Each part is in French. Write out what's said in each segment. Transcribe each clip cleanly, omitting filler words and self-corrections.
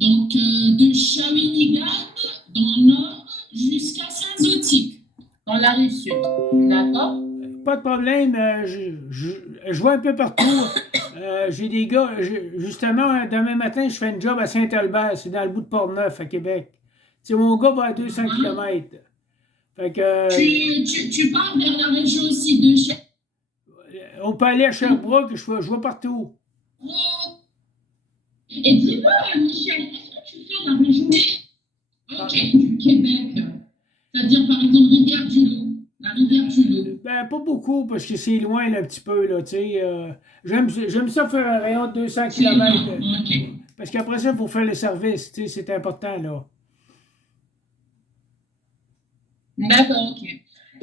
Donc, de Shawinigan, dans le nord, jusqu'à Saint-Zotique, dans la rive sud. D'accord? Pas de problème. Je vois un peu partout. J'ai des gars. Justement, demain matin, je fais une job à Saint-Albert. C'est dans le bout de Port-Neuf, à Québec. Tu sais, mon gars va à 200 Mhm. km. Fait que, Tu pars vers la région aussi de on peut aller à Sherbrooke, je vois partout. Sherbrooke. Et dis-moi, Michel, est-ce que tu fais la région Ah, du Québec? C'est-à-dire, par exemple, Rivière-du-Loup. La Rivière-du-Loup. ben, pas beaucoup, parce que c'est loin, là, un petit peu, là, tu sais. J'aime ça faire un rayon de 200 C'est loin. km. OK. Parce qu'après ça, il faut faire le service, tu sais, c'est important, là. D'accord, OK.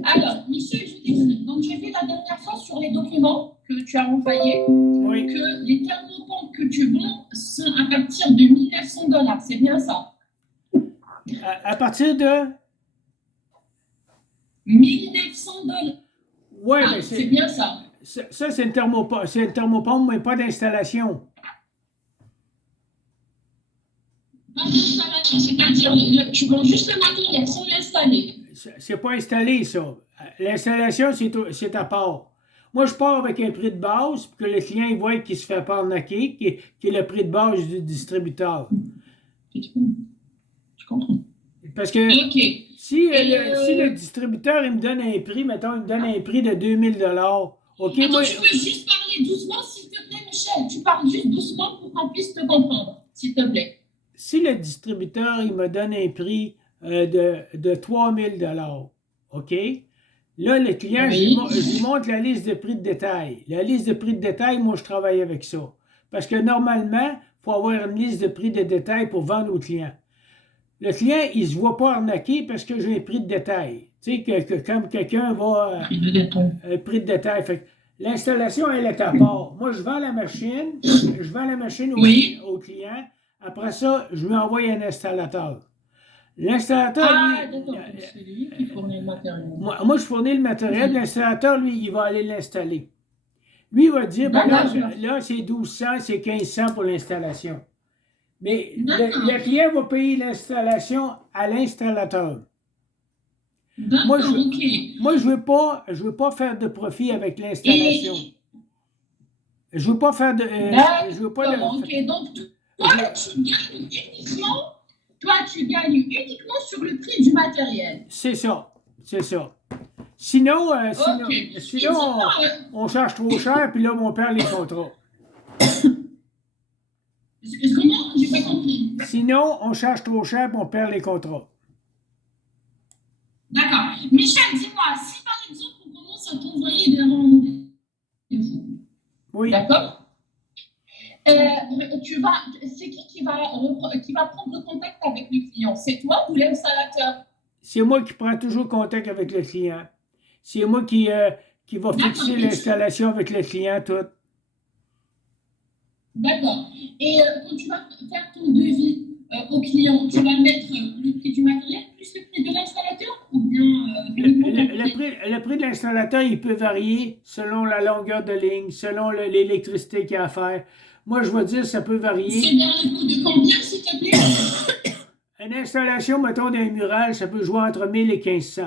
Alors, monsieur, je t'explique. Donc, j'ai vu la dernière fois sur les documents que tu as envoyés Oui. que les thermopompes que tu vends sont à partir de 1900 $. C'est bien ça? À partir de. 1900 $. Oui, Ah, mais c'est bien ça. ça, c'est une thermopompe, mais pas d'installation. Pas d'installation, c'est-à-dire tu vends juste le matériel sans l'installer. C'est pas installé, ça. L'installation, c'est à part. Moi, je pars avec un prix de base, puis que le client il voit qu'il se fait pas arnaquer, qui est le prix de base du distributeur. Je comprends. Parce que OK. si le distributeur il me donne un prix, mettons, il me donne un prix de 2000 OK, Attends, moi, tu peux juste parler doucement, s'il te plaît, Michel. Tu parles juste doucement pour qu'on puisse te comprendre, s'il te plaît. si le distributeur il me donne un prix de 3000 OK? Là, le client, Oui. je lui montre la liste de prix de détail. La liste de prix de détail, moi, je travaille avec ça. Parce que normalement, il faut avoir une liste de prix de détail pour vendre au client. Le client, il ne se voit pas arnaquer parce que j'ai un prix de détail. Tu sais, comme quelqu'un va. Prix de détail. Prix de détail. Fait que l'installation, elle est à part. Moi, je vends la machine Oui. au client. Après ça, je lui envoie un installateur. L'installateur, Ah, lui. d'accord. C'est lui qui fournit le matériel. Moi, je fournis le matériel. L'installateur, lui, il va aller l'installer. Lui, il va dire, ben là c'est 1200, c'est 1500 pour l'installation. Mais le client va payer l'installation à l'installateur. Moi, je veux pas faire de profit avec l'installation. Je veux pas faire de. Je veux pas de. OK. Donc, toi, tu gagnes uniquement sur le prix du matériel. C'est ça. C'est ça. Sinon, OK. sinon on charge trop cher, puis là, on perd les contrats. Comment? J'ai pas compris. Sinon, on charge trop cher, puis on perd les contrats. D'accord. Michel, dis-moi, si par exemple, on commence à t'envoyer des rendez-vous, Oui. d'accord? C'est qui va prendre contact avec le client? C'est toi ou l'installateur? C'est moi qui prends toujours contact avec le client. C'est moi qui va fixer l'installation avec le client, tout. D'accord. Et quand tu vas faire ton devis au client, tu vas mettre le prix du matériel plus le prix de l'installateur ou bien le prix de l'installateur, il peut varier selon la longueur de ligne, selon l'électricité qu'il y a à faire. Moi, je vais dire, ça peut varier. C'est vers le coût de combien, s'il te plaît? Une installation, mettons, d'un mural, ça peut jouer entre 1000 et 1500.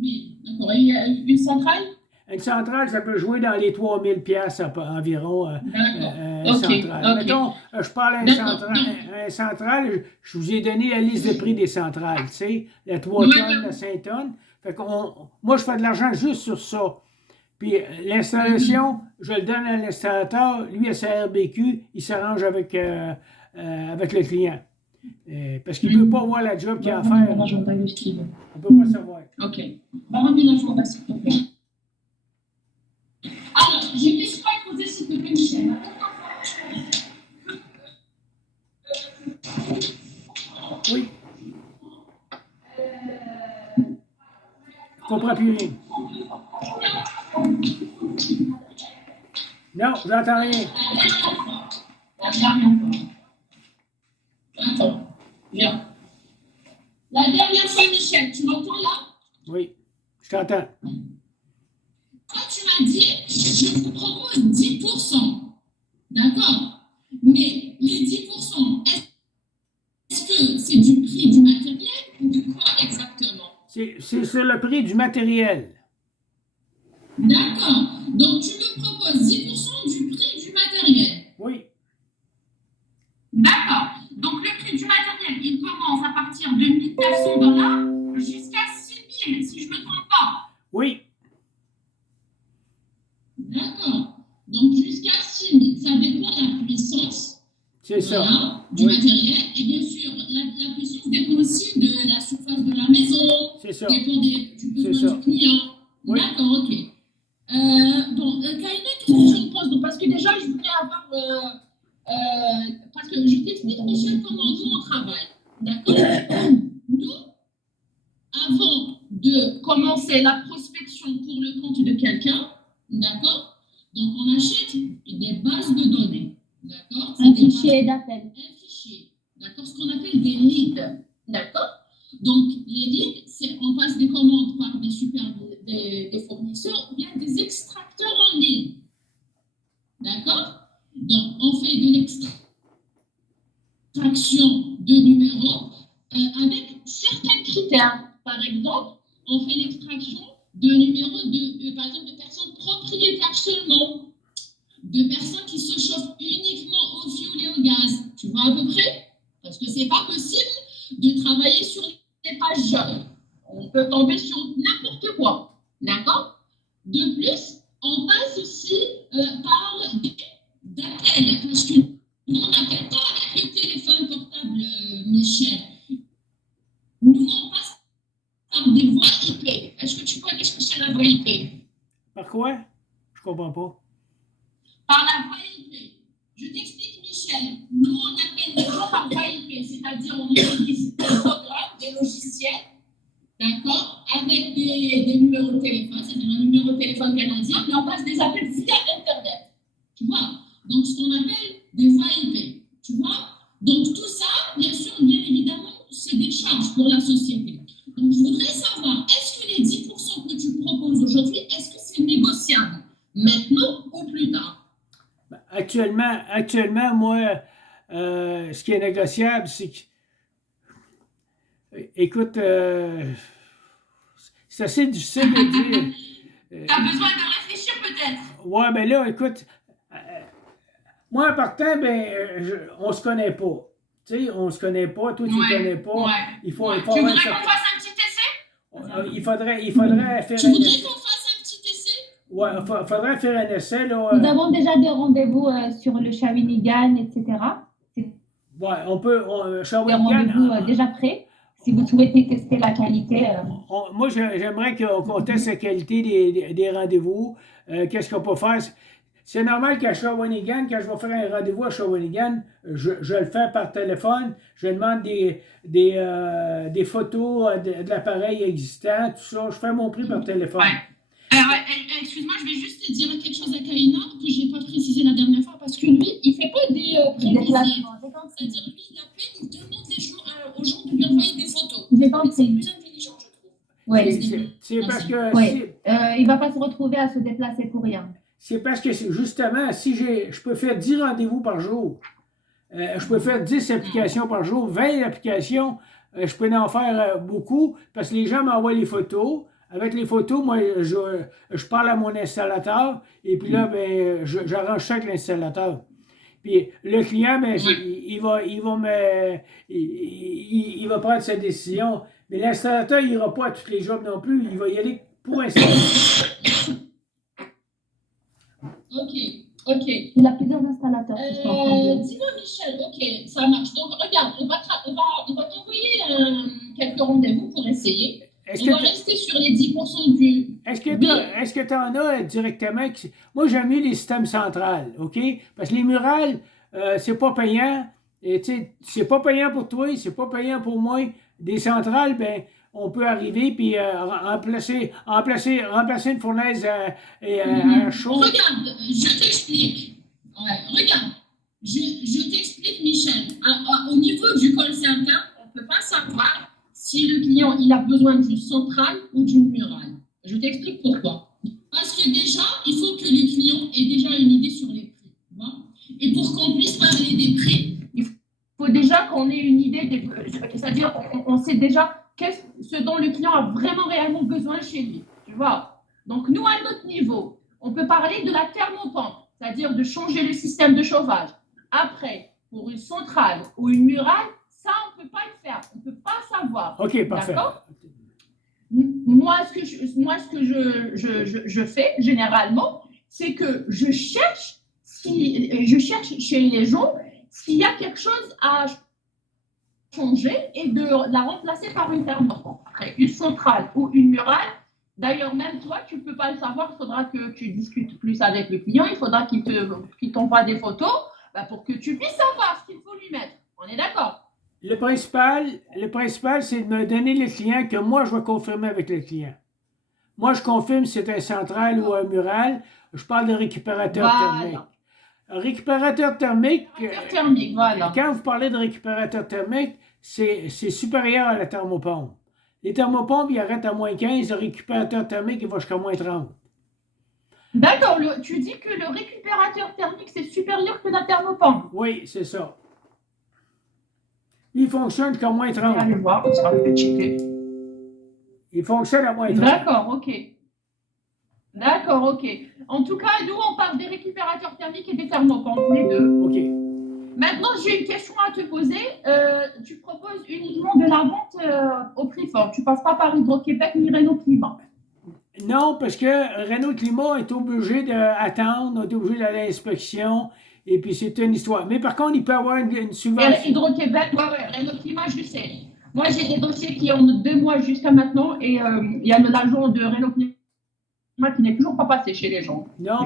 Oui, d'accord. Et une centrale? Une centrale, ça peut jouer dans les 3000 pièces environ. Centrale. Mettons, je parle d'un centrale, je vous ai donné la liste de prix des centrales, tu sais, la 3 tonnes, la 5 tonnes. Fait moi, je fais de l'argent juste sur ça. Puis l'installation, je le donne à l'installateur, lui, à sa RBQ, il s'arrange avec le client. Parce qu'il ne peut pas voir la job qu'il a à faire. Il ne peut pas savoir. OK. On remet l'agenda, s'il te plaît. Alors, j'ai une question à poser, s'il te plaît, Michel. Oui. Je comprends plus rien. Non, je n'entends rien. Attends, viens. La dernière fois, Michel, tu m'entends là? Oui, je t'entends. Quand tu m'as dit, je vous propose 10%, d'accord? Mais les 10%, C'est sur le prix du matériel. D'accord. Donc, tu me proposes 10% du prix du matériel. Oui. D'accord. Donc, le prix du matériel, il commence à partir de $1 900 jusqu'à 6 000, si je ne me trompe pas. Oui. D'accord. Donc, jusqu'à 6 000, ça dépend de la puissance C'est ça. Du matériel. Et bien sûr, la puissance dépend aussi de la surface de la maison. C'est ça. Dépend du besoin du client. Oui. D'accord, ok. Bon, Kaina, qu'est-ce que je me pose? Donc, parce que déjà, je voudrais avoir. Parce que je t'explique, Michel, comment nous on travaille. D'accord? Nous, avant de commencer la prospection pour le compte de quelqu'un, d'accord? Donc, on achète des bases de données. D'accord? Un fichier d'appel. Un fichier. D'accord? Ce qu'on appelle des leads. D'accord? Donc, les leads, c'est on passe des commandes par des fournisseurs ou bien des extracteurs en ligne. D'accord? Donc, on fait de l'extraction de numéros avec certains critères. Par exemple, on fait l'extraction de numéros par exemple, de personnes propriétaires seulement, de personnes qui se chauffent uniquement au fioul et au gaz. Tu vois à peu près? Parce que ce n'est pas possible de travailler sur les pages jaunes. On peut tomber sur n'importe quoi. D'accord? De plus, on passe aussi par des appels. Parce que nous, on n'appelle pas avec le téléphone portable, Michel. Nous, on passe par des voies IP. Est-ce que tu connais ce que c'est la voie IP? Par quoi? Je comprends pas. Par la voie IP. Je t'explique, Michel. Nous, on appelle les gens par voie IP, c'est-à-dire on utilise des programmes, des logiciels, d'accord, avec des numéros de téléphone, c'est-à-dire un numéro de téléphone canadien, mais on passe des appels via Internet. Tu vois? Donc, ce qu'on appelle des voies IP. Tu vois? Donc, tout ça, bien sûr, bien évidemment, c'est des charges pour la société. Donc, je voudrais savoir, est-ce que les 10% que tu proposes aujourd'hui, est-ce que c'est négociable maintenant ou plus tard? Actuellement, moi, ce qui est négociable, c'est que, écoute, c'est assez difficile de dire. Tu as besoin de réfléchir peut-être. Ouais, ben là, écoute, moi, en partant, on se connaît pas. Tu sais, on se connaît pas, toi, tu ne connais pas. Ouais. Il faut Tu voudrais qu'on fasse un petit essai? Il faudrait faire Tu un voudrais essai. qu'on fasse un petit essai? Ouais, il faudrait faire un essai, là. Nous avons déjà des rendez-vous sur le Shawinigan, etc. Ouais, on peut. Des Shawinigan, rendez-vous déjà prêts. Si vous souhaitez tester la qualité. moi, j'aimerais qu'on teste la qualité des rendez-vous. Qu'est-ce qu'on peut faire? C'est normal qu'à Shawinigan, quand je vais faire un rendez-vous à Shawinigan, je le fais par téléphone. Je demande des photos de l'appareil existant, tout ça. Je fais mon prix par téléphone. Ouais. Excuse-moi, je vais juste te dire quelque chose à Kaina que je n'ai pas précisé la dernière fois parce que lui, il ne fait pas des prévisibles. C'est-à-dire, lui, il appelle, il demande aux gens de lui envoyer des photos. J'ai compris. C'est plus intelligent, je trouve. Oui. C'est parce que. Oui. Il ne va pas se retrouver à se déplacer pour rien. C'est parce que, justement, si je peux faire 10 rendez-vous par jour, je peux faire 10 applications par jour, 20 applications, je peux en faire beaucoup parce que les gens m'envoient les photos. Avec les photos, moi, je parle à mon installateur et puis là, j'arrange ça avec l'installateur. Puis le client, il va prendre sa décision. Mais l'installateur, il n'ira pas à tous les jours non plus. Il va y aller pour installer. OK. Il a plusieurs installateurs. Dis-moi, Michel, OK, ça marche. Donc, regarde, on va t'envoyer quelques rendez-vous pour essayer. On va rester sur les 10% du... Est-ce que tu en as directement? Moi, j'aime mieux les systèmes centrales, OK? Parce que les murales, c'est pas payant. C'est pas payant pour toi, c'est pas payant pour moi. Des centrales, on peut arriver puis remplacer une fournaise à chaud. Regarde, je t'explique. Regarde, je t'explique, Michel. Au niveau du call center, on ne peut pas savoir si le client il a besoin d'une centrale ou d'une murale. Je t'explique pourquoi. Parce que déjà, il faut que le client ait déjà une idée sur les prix. Tu vois? Et pour qu'on puisse parler des prix, il faut déjà qu'on ait une idée des prix. C'est-à-dire, on sait déjà ce dont le client a vraiment réellement besoin chez lui. Tu vois? Donc, nous, à notre niveau, on peut parler de la thermopompe, c'est-à-dire de changer le système de chauffage. Après, pour une centrale ou une muraille, ça, on ne peut pas le faire. On ne peut pas savoir. OK, parfait. D'accord? Moi, ce que je fais généralement, c'est que je cherche chez les gens s'il y a quelque chose à changer et de la remplacer par une thermopompe. Après, une centrale ou une muraille, d'ailleurs, même toi, tu ne peux pas le savoir, il faudra que tu discutes plus avec le client, il faudra qu'il t'envoie des photos pour que tu puisses savoir ce qu'il faut lui mettre. On est d'accord? Le principal, c'est de me donner le client que moi, je vais confirmer avec le client. Moi, je confirme si c'est un central ou un mural. Je parle de récupérateur thermique. Un récupérateur thermique, voilà. Quand vous parlez de récupérateur thermique, c'est supérieur à la thermopompe. Les thermopompes, ils arrêtent à moins 15, le récupérateur thermique, il va jusqu'à moins 30. D'accord, tu dis que le récupérateur thermique, c'est supérieur que la thermopompe. Oui, c'est ça. Il fonctionne jusqu'à moins 30. Allez voir, ça va checker. Il fonctionne à moins 30. D'accord, ok. D'accord, ok. En tout cas, nous, on parle des récupérateurs thermiques et des thermopompes, les deux. OK. Maintenant, j'ai une question à te poser. Tu proposes uniquement de la vente au prix fort. Tu ne passes pas par Hydro-Québec ni Renault Climat. Non, parce que Renault Climat est obligé d'attendre, est obligé d'aller à l'inspection, et puis c'est une histoire. Mais par contre, il peut y avoir une subvention. Hydro-Québec, ouais, Renault Climat, je sais. Moi, j'ai des dossiers qui ont 2 mois jusqu'à maintenant, et il y a l'agent de Renault Climat qui n'est toujours pas passé chez les gens. Non,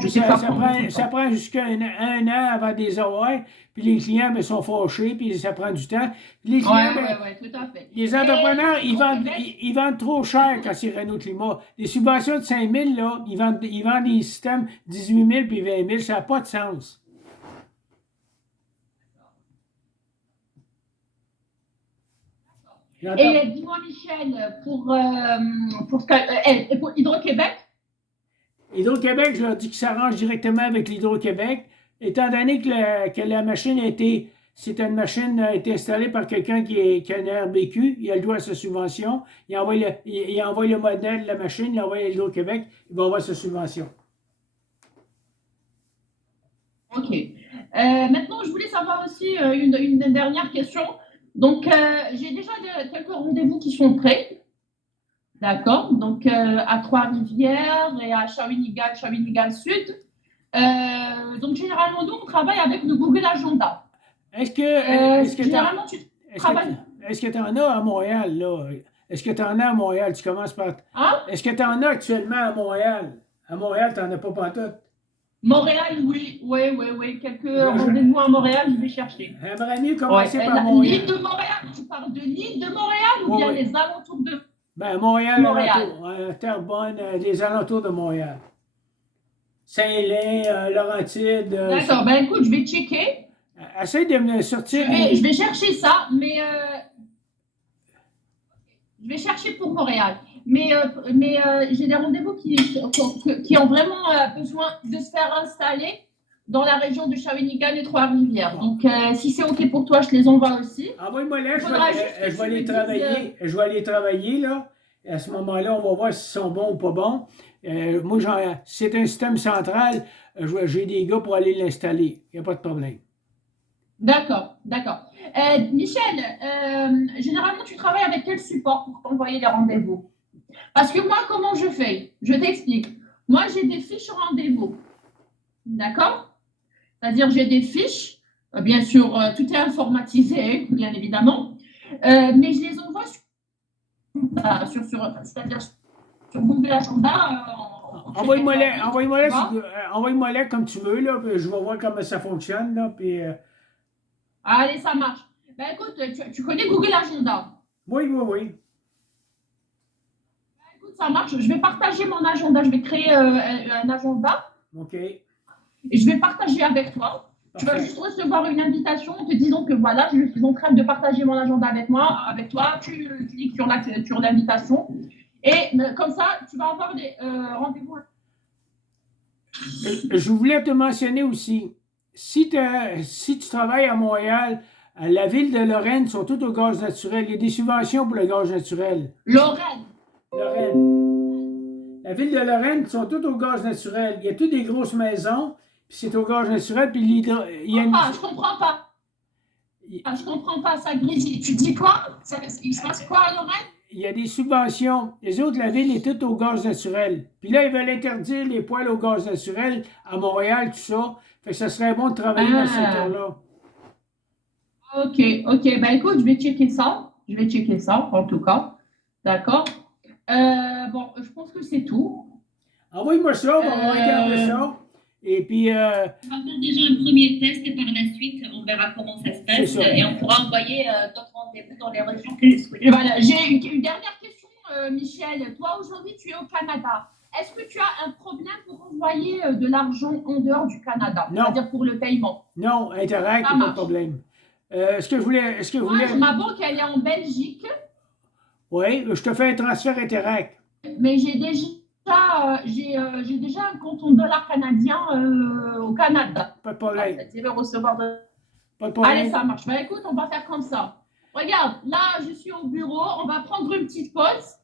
ça prend jusqu'à un an avant des avoir, puis les clients sont fâchés, puis ça prend du temps. Les clients, tout à fait. Les entrepreneurs, ils vendent trop cher quand c'est Renault Climat. Les subventions de 5 000, là, ils vendent des systèmes 18 000 puis 20 000, ça n'a pas de sens. Et dis-moi, Michel, pour Hydro-Québec? Hydro-Québec, je leur dis qu'ils s'arrangent directement avec l'Hydro-Québec, étant donné que la machine c'est une machine a été installée par quelqu'un qui a un RBQ, il a le droit à sa subvention, il envoie le modèle de la machine, il l'envoie à l'Hydro-Québec, il va avoir sa subvention. OK. Maintenant, je voulais savoir aussi une dernière question. Donc, j'ai déjà quelques rendez-vous qui sont prêts. D'accord. Donc, à Trois-Rivières et à Shawinigan Sud. Donc, généralement, nous, on travaille avec le Google Agenda. Est-ce que généralement, tu travailles. Est-ce que tu en as à Montréal, là? Est-ce que tu en as à Montréal? Tu commences par. Hein? Est-ce que tu en as actuellement à Montréal? À Montréal, tu n'en as pas pantoute? Montréal, oui. Quelques rendez-vous à Montréal, je vais chercher. J'aimerais mieux commencer par Montréal. L'île de Montréal, tu parles de l'île de Montréal ou bien les alentours de Montréal. Terrebonne, les alentours de Montréal. Saint-Lin, Laurentides. D'accord, écoute, je vais checker. Essaye de me sortir. Je vais chercher ça, mais je vais chercher pour Montréal. Mais j'ai des rendez-vous qui ont vraiment besoin de se faire installer dans la région de Shawinigan et Trois-Rivières. Donc, si c'est OK pour toi, je les envoie aussi. Envoie-moi là, je vais les travailler. Je vais les travailler, là. À ce moment-là, on va voir s'ils sont bons ou pas bons. Moi, c'est un système central. J'ai des gars pour aller l'installer. Il n'y a pas de problème. D'accord. Michel, généralement, tu travailles avec quel support pour t'envoyer les rendez-vous? Parce que moi, comment je fais? Je t'explique. Moi, j'ai des fiches rendez-vous. D'accord? C'est-à-dire, j'ai des fiches. Bien sûr, tout est informatisé, bien évidemment. Mais je les envoie sur Google Agenda. Envoie-moi là comme tu veux, là, je vais voir comment ça fonctionne. Là, puis, Allez, ça marche. Écoute, tu connais Google Agenda? Oui. Écoute, ça marche. Je vais partager mon agenda. Je vais créer un agenda. OK. Et je vais partager avec toi. Parfait. Tu vas juste recevoir une invitation en te disant que voilà, je suis en train de partager mon agenda avec toi. Tu cliques sur l'invitation. Et comme ça, tu vas avoir des rendez-vous. Je voulais te mentionner aussi, si tu travailles à Montréal, la ville de Lorraine sont toutes au gaz naturel. Il y a des subventions pour le gaz naturel. Lorraine. Lorraine. La ville de Lorraine sont toutes au gaz naturel. Il y a toutes des grosses maisons, puis c'est au gaz naturel, puis il y a une... Je comprends pas. Je comprends pas, ça grésille. Tu dis quoi? Il se passe quoi à Lorraine? Il y a des subventions. Les autres, la ville est toute au gaz naturel. Puis là, ils veulent interdire les poêles au gaz naturel à Montréal, tout ça. Fait que ça serait bon de travailler dans ce secteur-là. OK. Ben écoute, je vais checker ça. En tout cas. D'accord. Bon, je pense que c'est tout. Envoie-moi ça, on va regarder ça. Et puis... On va faire déjà un premier test et par la suite, on verra comment ça se passe. Et on pourra envoyer d'autres rendez-vous dans les régions que vous Voilà. J'ai une dernière question, Michel. Toi, aujourd'hui, tu es au Canada. Est-ce que tu as un problème pour envoyer de l'argent en dehors du Canada? Non. C'est-à-dire pour le paiement? Non, Interact, pas de problème. Est-ce que vous voulez... Ma banque, elle est en Belgique. Oui, je te fais un transfert Interact. Mais j'ai déjà un compte en dollars canadiens au Canada. Pas de problème. C'est-à-dire recevoir de... Pas de problème. Allez, ça marche. Ben, écoute, on va faire comme ça. Regarde, là, je suis au bureau. On va prendre une petite pause.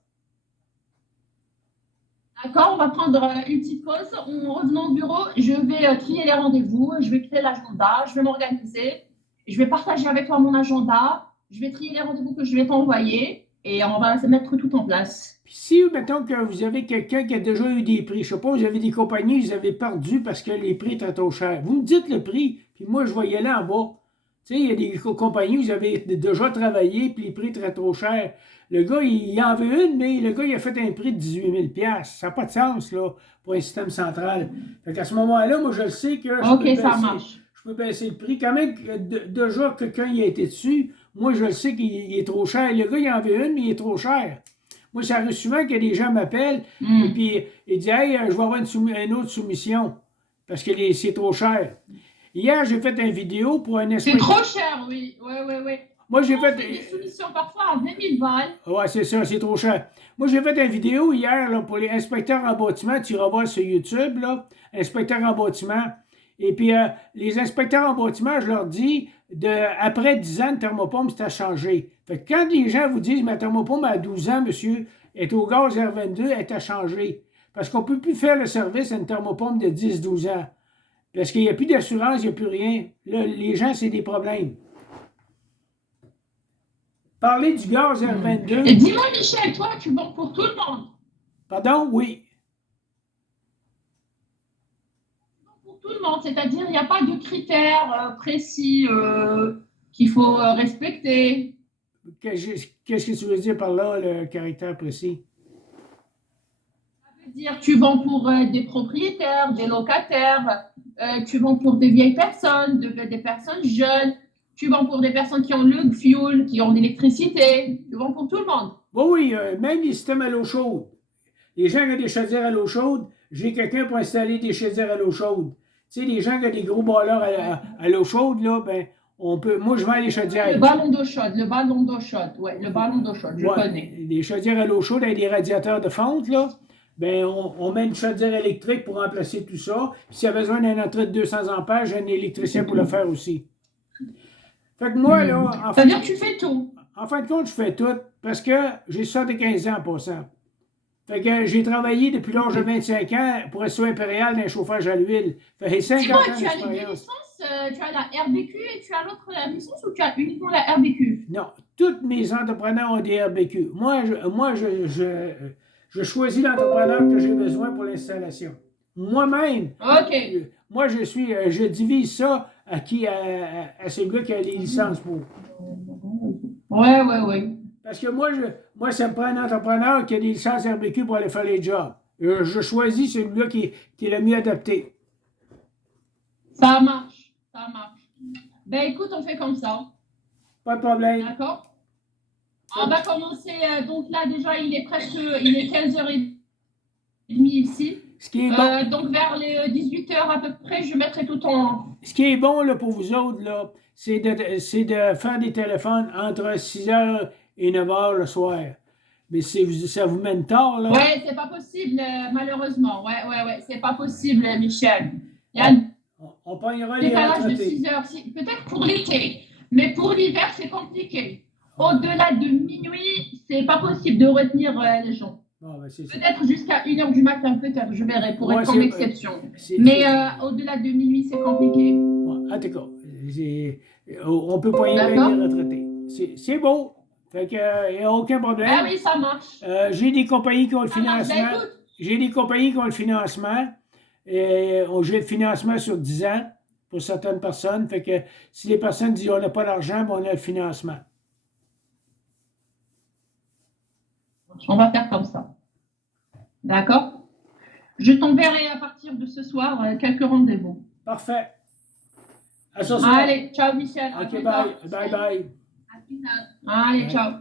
D'accord, on va prendre une petite pause. En revenant au bureau, je vais trier les rendez-vous. Je vais créer l'agenda. Je vais m'organiser. Je vais partager avec toi mon agenda. Je vais trier les rendez-vous que je vais t'envoyer. Et on va se mettre tout en place. Puis si, mettons que vous avez quelqu'un qui a déjà eu des prix, je sais pas, vous avez des compagnies, vous avez perdu parce que les prix étaient trop chers. Vous me dites le prix, puis moi, je vais y aller en bas. Tu sais, il y a des compagnies où vous avez déjà travaillé, puis les prix étaient trop chers. Le gars, il en veut une, mais le gars, il a fait un prix de 18 000 $. Ça n'a pas de sens, là, pour un système central. Fait qu'à ce moment-là, moi, je le sais que je peux baisser le prix. Quand même, déjà, quelqu'un y a été dessus, moi, je le sais qu'il est trop cher. Le gars, il en veut une, mais il est trop cher. Moi, ça arrive souvent que des gens m'appellent et puis ils disent « Hey, je vais avoir une autre soumission parce que c'est trop cher. » Hier, j'ai fait une vidéo pour un inspecteur. C'est trop cher, oui. Moi, j'ai fait des soumissions parfois à 20 000 balles. Oui, c'est ça, c'est trop cher. Moi, j'ai fait une vidéo hier là, pour les inspecteurs en bâtiment. Tu iras voir sur YouTube, là, inspecteurs en bâtiment. Et puis, les inspecteurs en bâtiment, je leur dis, après 10 ans, le thermopompe, c'est à changer. Fait que quand les gens vous disent, ma thermopompe à 12 ans, monsieur, est au gaz R22, est à changer. Parce qu'on ne peut plus faire le service à une thermopompe de 10-12 ans. Parce qu'il n'y a plus d'assurance, il n'y a plus rien. Là, les gens, c'est des problèmes. Parler du gaz R22... Et dis-moi, Michel, toi, tu vends pour tout le monde. Pardon? Oui. Tout le monde, c'est-à-dire il n'y a pas de critères précis qu'il faut respecter. Qu'est-ce que tu veux dire par là, le caractère précis? Ça veut dire tu vends pour des propriétaires, des locataires, tu vends pour des vieilles personnes, des personnes jeunes, tu vends pour des personnes qui ont le fuel, qui ont l'électricité, tu vends pour tout le monde. Oui, même les systèmes à l'eau chaude. Les gens qui ont des chaudières à l'eau chaude, j'ai quelqu'un pour installer des chaudières à l'eau chaude. Tu sais, les gens qui ont des gros ballons à l'eau chaude, là, ben, on peut. Moi, je vends les chaudières. Le ballon d'eau chaude, je connais. Les chaudières à l'eau chaude avec des radiateurs de fonte, là, ben, on met une chaudière électrique pour remplacer tout ça. Puis s'il y a besoin d'un entrée de 200 ampères, j'ai un électricien pour le faire aussi. Fait que moi, là. C'est-à-dire que tu fais tout. En fin de compte, je fais tout parce que j'ai 75 ans en passant. Fait que j'ai travaillé depuis l'âge de 25 ans pour être impérial d'un chauffage à l'huile. Fait 50 ans tu as les deux licences, tu as la RBQ et tu as l'autre licence ou tu as uniquement la RBQ? Non, tous mes entrepreneurs ont des RBQ. Moi, je choisis l'entrepreneur que j'ai besoin pour l'installation. Moi-même, moi, je divise ça à celui qui a les licences pour. Oui. Parce que moi, ça me prend un entrepreneur qui a des licences RBQ pour aller faire les jobs. Je choisis celui-là qui est le mieux adapté. Ça marche. Ben écoute, on fait comme ça. Pas de problème. D'accord? On va commencer, donc là déjà, il est 15h30 ici. Ce qui est bon, donc vers les 18h à peu près, je mettrai tout en... Ce qui est bon là, pour vous autres, là, c'est de faire des téléphones entre 6h et 9h le soir. Mais ça vous mène tard, là. Oui, c'est pas possible, malheureusement. Ouais, c'est pas possible, Michel. Il y a on pognera un les décalage de retraités. 6 heures, peut-être pour l'été. Mais pour l'hiver, c'est compliqué. Au-delà de minuit, c'est pas possible de retenir les gens. Peut-être jusqu'à 1h du matin, peut-être, je verrai, pour être comme exception. Mais au-delà de minuit, c'est compliqué. En tout cas, on ne peut pas y aller les retraités. C'est beau. Fait que, il n'y a aucun problème. Ah oui, ça marche. J'ai des compagnies qui ont le financement. J'ai des compagnies qui ont le financement. J'ai le financement sur 10 ans pour certaines personnes. Fait que si les personnes disent on n'a pas d'argent, on a le financement. On va faire comme ça. D'accord? Je t'enverrai à partir de ce soir quelques rendez-vous. Parfait. À ce soir. Allez, ciao Michel. OK, bye. Bye. Allez, ciao.